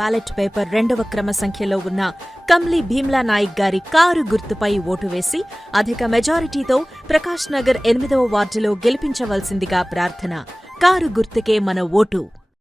Ballot paper 2వ క్రమ సంఖ్యలో ఉన్న కంలీ భీమ్లా నాయక్ గారి కారు గుర్తుపై ఓటు వేసి అధిక మెజారిటీతో ప్రకాష్ నగర్ 8వ వార్డులో గెలిపించవలసిందిగా ప్రార్థన. కారు గుర్తుకే మన ఓటు.